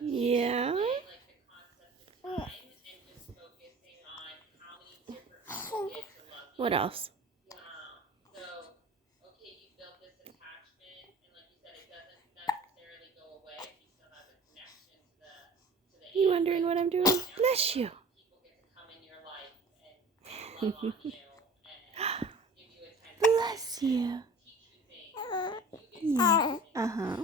Yeah. What else? You wondering what I'm doing? Bless you. Bless you. Uh-huh.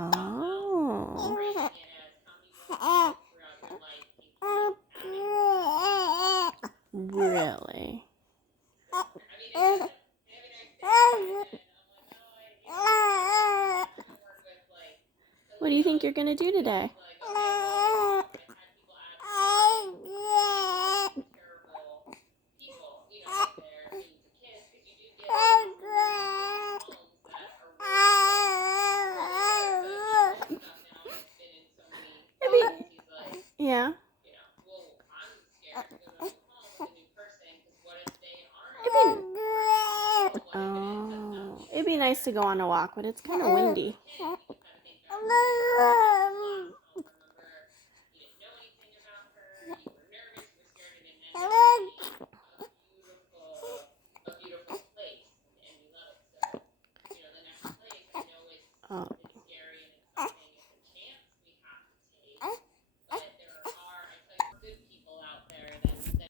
Oh. Really? What do you think you're going to do today? Yeah. It'd be nice to go on a walk, but it's kind of windy. Oh,